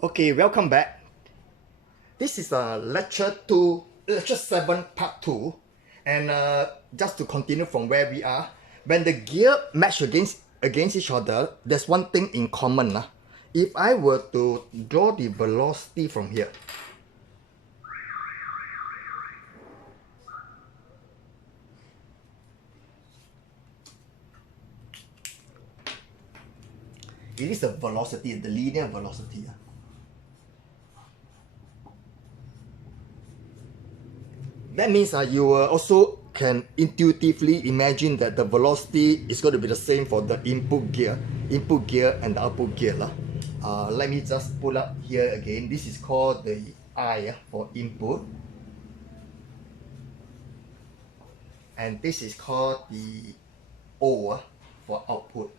Okay, welcome back. This is lecture 7 part 2. And just to continue from where we are, when the gear match against each other, there's one thing in common. If I were to draw the velocity from here, it is the velocity, the linear velocity. That means you also can intuitively imagine that the velocity is going to be the same for the input gear and the output gear. Let me just pull up here again. This is called the I for input. And this is called the O for output.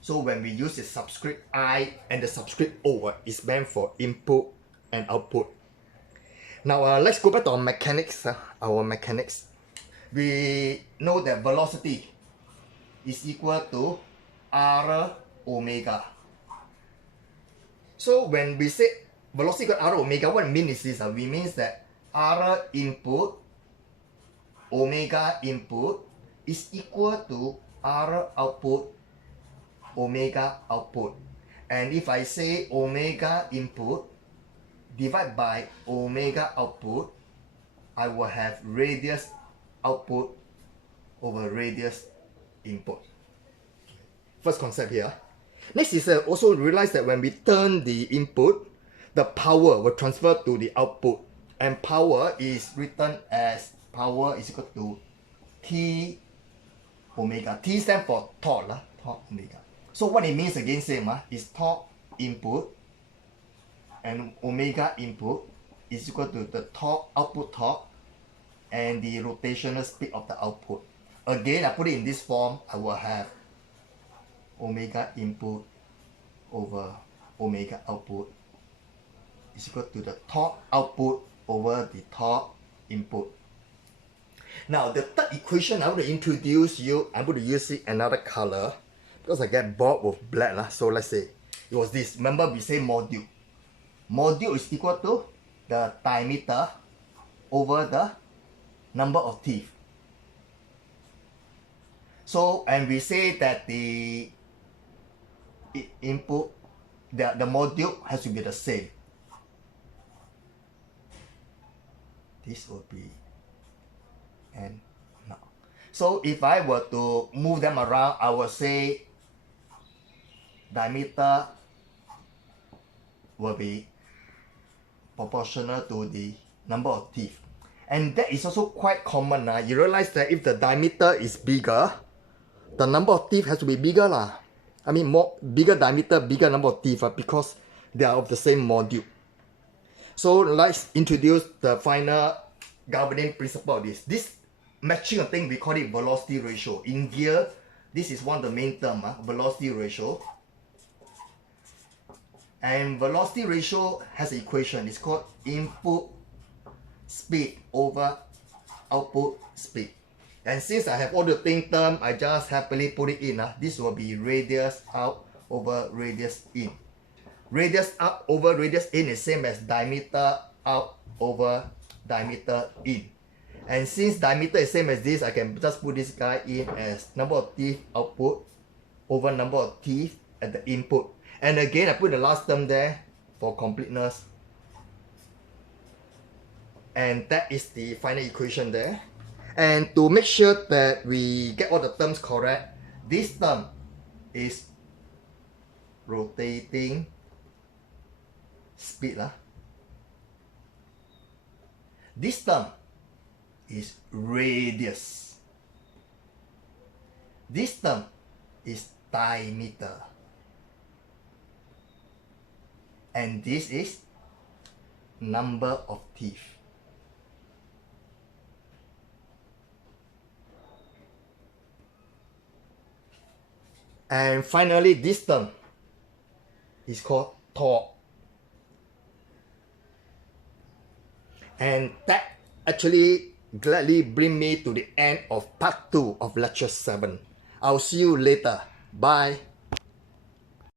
So when we use the subscript I and the subscript O, it's meant for input and output. Now let's go back to our mechanics. We know that velocity is equal to R omega. So when we say velocity equal to R omega, what it means is this. We means that R input omega input is equal to R output omega output. And if I say omega input divided by omega output, I will have radius output over radius input. First concept here. Next is also realize that when we turn the input, the power will transfer to the output. And power is written as power is equal to T omega. T stands for torque, torque omega. So what it means again, same, is torque input and omega input is equal to the torque, output torque, and the rotational speed of the output. Again, I put it in this form, I will have omega input over omega output is equal to the torque output over the torque input. Now, the third equation I want to introduce you, I'm going to use it another color because I get bored with black. So let's say it was this. Remember, we say module. Module is equal to the diameter over the number of teeth. So, and we say that the input, the module has to be the same. This will be and now. So if I were to move them around, I will say diameter will be proportional to the number of teeth. And that is also quite common. You realize that if the diameter is bigger, the number of teeth has to be bigger. I mean, bigger diameter, bigger number of teeth because they are of the same module. So let's introduce the final governing principle of this. This matching a thing, we call it velocity ratio. In gear, this is one of the main terms, velocity ratio. And velocity ratio has an equation. It's called input speed over output speed. And since I have all the thing term, I just happily put it in. This will be radius out over radius in. Radius out over radius in is same as diameter out over diameter in. And since diameter is same as this, I can just put this guy in as number of teeth output over number of teeth at the input. And again, I put the last term there for completeness. And that is the final equation there. And to make sure that we get all the terms correct, this term is rotating speed. This term is radius. This term is diameter. And this is number of teeth. And finally, this term is called torque. And that actually gladly bring me to the end of part 2 of lecture 7. I'll see you later. Bye.